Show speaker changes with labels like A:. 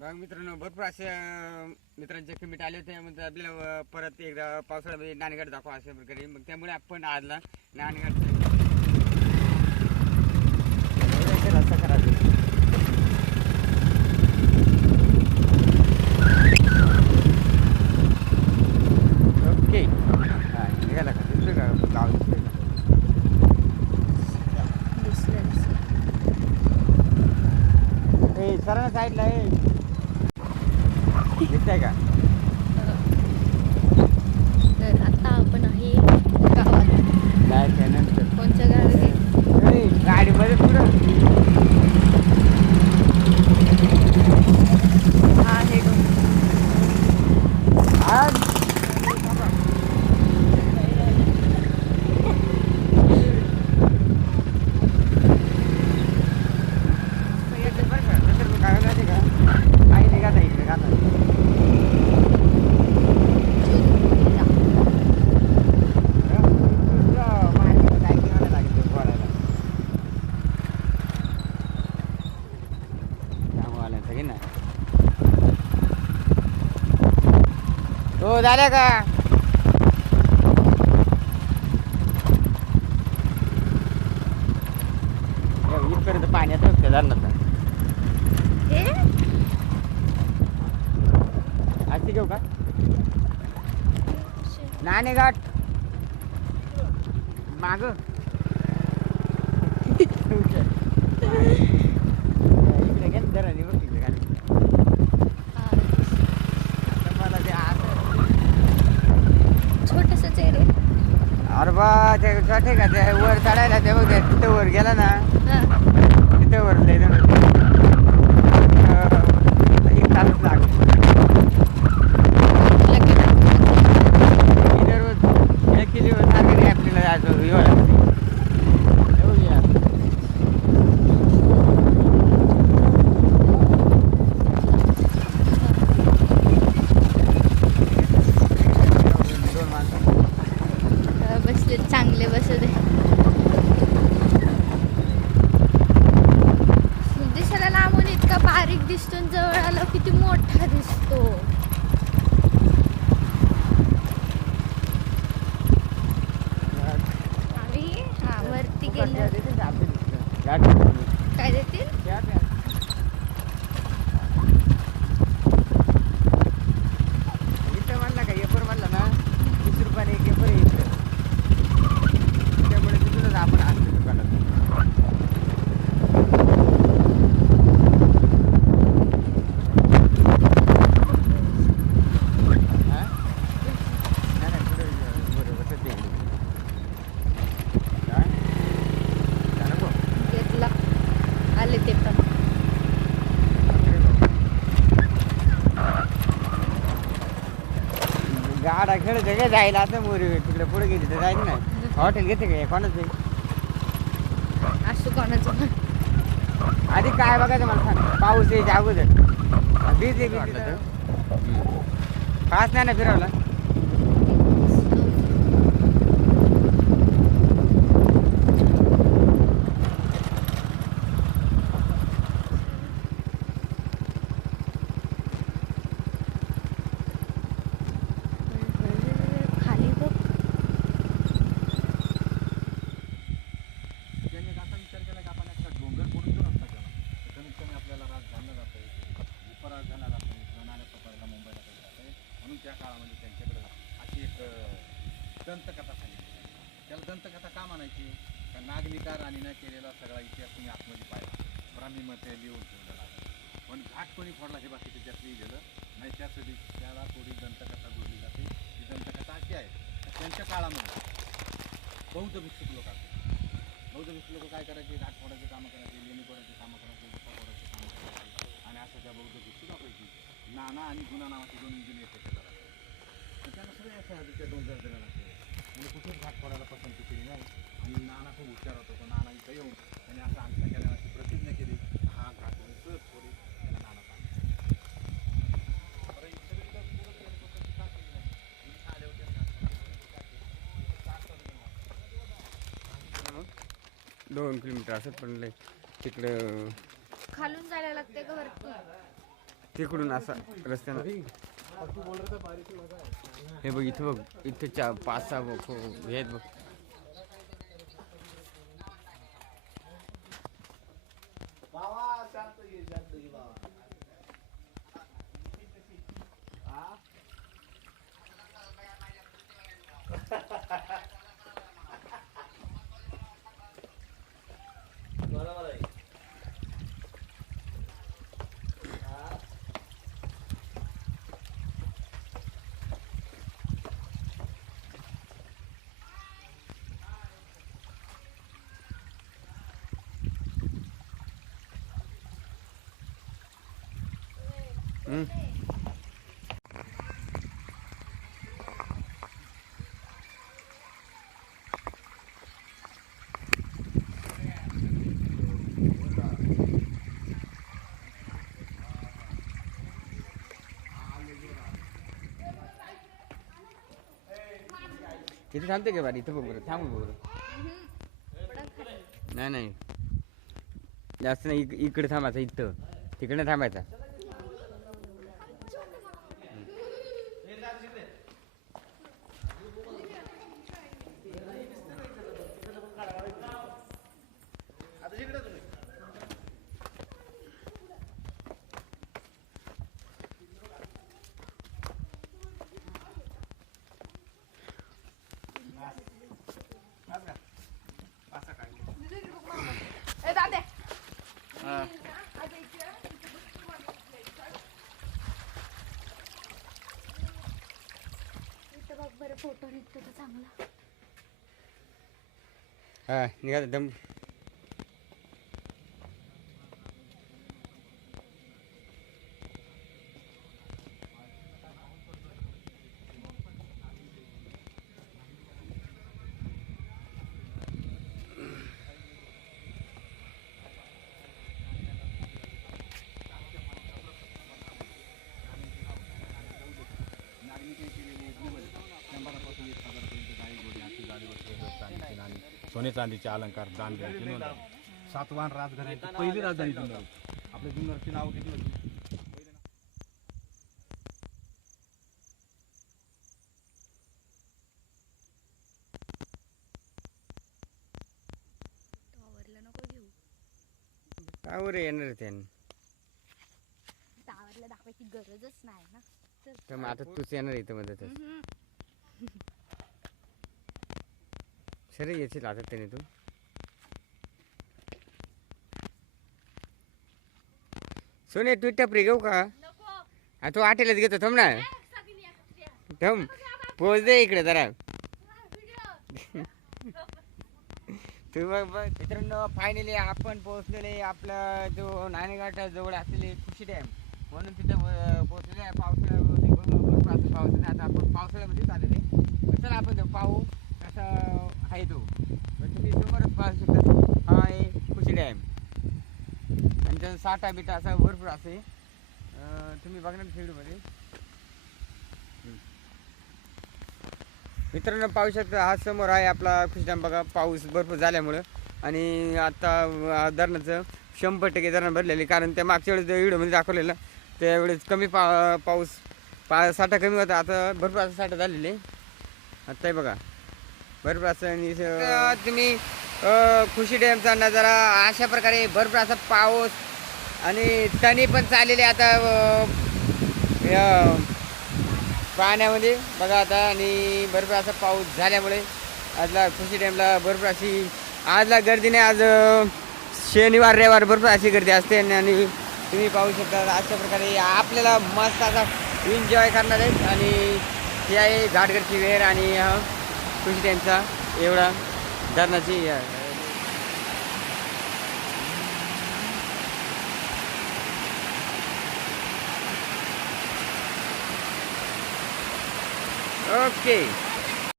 A: मग मित्रांनो भरपूर असे मित्रांचे कमेंट आले होते. मग आपल्याला परत एकदा पावसाळ्यामध्ये नाणेगड दाखवा अशा प्रकारे. मग त्यामुळे आपण आजला नाणेगाड रस्ता खराब आहे. ओके हा, निघाला का दिसतोय का गाव दिसतोय का
B: दिसलं दिसलं
A: ए सर साईडला आहे दिसतंय का
B: तर आता आपण आहे गावात
A: नाही काय नंतर
B: कोणच्या गावात आहे?
A: ए, गाडीमध्ये पुढं
B: हा आहे डोंगर.
A: आज काही निघात आहे इकडे गातात
B: जोधपुरीला.
A: हो झाल्या का? इथपर्यंत पाण्यात रस्ते झालं ना
B: हे?
A: अशी घेऊ का? नाणे घाट माग इकडे घे ना जरा निवड तिकडे खाली.
B: हा.
A: आता मला ते आता-
B: छोटंसंच आहे रे
A: अरे बा ते छोटे का? ते वर चढायला ते बघ ते तिथं वर गेला ना. तिथं वर लय
B: आणि जवळ आला किती मोठा दिसतो. आणि हा वरती गेलं. काय देतील
A: इथं म्हणला का एपर म्हणला ना वीस रुपयाने एक एपर आहे इथं त्यामुळे तिथूनच आपण आणतो दुकानात हा? नाही, नाही, पुढे बरोबर बसत आहे. काय? झालं बघ.
B: घेतला आले ते पण
A: गाडा खेळ काय जायला आता मोरी तिकडे पुढे गेली तर जाईल ना हॉटेल घेते का? कोणाचं
B: असं कोणाचं
A: आधी काय बघायचं मला सांग. पाऊस यायच्या अगोदर. बीज आहे पास नाही ना फिरवला?
C: दंतकथा सांगितली त्याला दंतकथा का म्हणायची? का नागनिका राणीनं केलेला सगळा इतिहास तुम्ही आतमध्ये पाहिला. ब्राह्मीमध्ये लिहून ठेवलेला पण घाट कोणी फोडला हे बाकी त्याच्यात लिहिलेलं? नाही त्यासाठी त्याला थोडी दंतकथा जोडली जाते. ती दंतकथा अशी आहे. त्यांच्या काळामध्ये बौद्ध भिक्षुक लोक असतात. बौद्ध भिक्षुक लोक काय करायचे? घाट फोडायचे कामं करायचे लेणी फोडायचे कामं करायचे गुफा फोडायचे कामं करायचे. आणि असं त्या बौद्ध भिक्षुकापैकी नाना आणि गुणा नावाचे दोन इंजिनियर त्याच्या घरात. तर त्यांना सगळे असं आहे त्या दोन जण लागते म्हणजे कुठेच घाट फोडायला पसंती केली नाही आणि नाना खूप हुशार होता तो नाना इथं येऊन त्याने असं आमच्या केल्या अशी प्रतिज्ञा केली हा घाट मी सहज त्याला नाना? मी केलं.
A: दोन किलोमीटर असत पण लय तिकडं
B: खालून जायला लागते का
A: तिकडून असा रस्त्यानं हे बघ इथं बघ इथं चा पाच सहा बघ हो, हे आहेत बघ हम्म. इथे थांबते का बारी इथं बघ बरं थांब बघ बरं नाही नाही जास्त नाही इक- इकडे थांबायचं इथं तिकडे थांबायचा
B: फोटो निघतो तर चांगला.
A: हा निघा दम.
C: सोने चांदीचे अलंकार दान द्यायचे नोंद आहे. सातवाहन पहिली राजधानी जुन्नर आपल्या जुन्नरची नाव किती होती
B: टावरला नको घेऊ
A: काय रे येणार त्यानं
B: टावरला दाखवायची गरजच नाही ना चल.
A: तर मग आता तूच येणार इथं
B: हम्म.
A: सर येशील आता त्याने तू सोने तू टपरी घेऊ का हा तू आटेलाच घेतो थांब ना. थांब पोच दे इकडे जरा. तू बघ बघ मित्रांनो फायनली आपण पोहोचलेले आपला जो नाणेघाट जवळ असलेले खुशी डॅम म्हणून तिथे पोहोचलेले पावसाळ्यामध्ये पावसाळ्यामध्येच आलेले चला आपण पाहू कसा आहे तो तर तुम्ही समोरच पाहू शकता हा आहे खुशी डॅम आणि त्याचा साठा बिटा असा भरपूर असे अं, तुम्ही बघणार व्हिडिओमध्ये मित्रांनो पाहू शकता हा समोर आहे आपला खुशडाम बघा पाऊस भरपूर झाल्यामुळं आणि आता धरणाचं शंभर टक्के धरण भरलेले कारण त्या मागच्या वेळेस व्हिडिओमध्ये दाखवलेलं त्यावेळेस कमी पा पाऊस पा साठा कमी होता आता भरपूर असा साठा झालेले आता बघा भरपूर असं तुम्ही खुशी डॅमचा नजारा अशा प्रकारे भरपूर असा पाऊस आणि तणी पण चाललेले आता पाण्यामध्ये. बघा आता आणि भरपूर असा पाऊस झाल्यामुळे आजला खुशी डॅमला भरपूर अशी आजला गर्दी नाही आज शनिवार रविवार भरपूर अशी गर्दी असते आणि- आणि तुम्ही पाहू शकता अशा प्रकारे आपल्याला मस्त असा एन्जॉय करणार आहेत. आणि ती आहे घाटगडची वेळ आणि हा खुशी डॅमचा एवढा धरणाची अं, ओके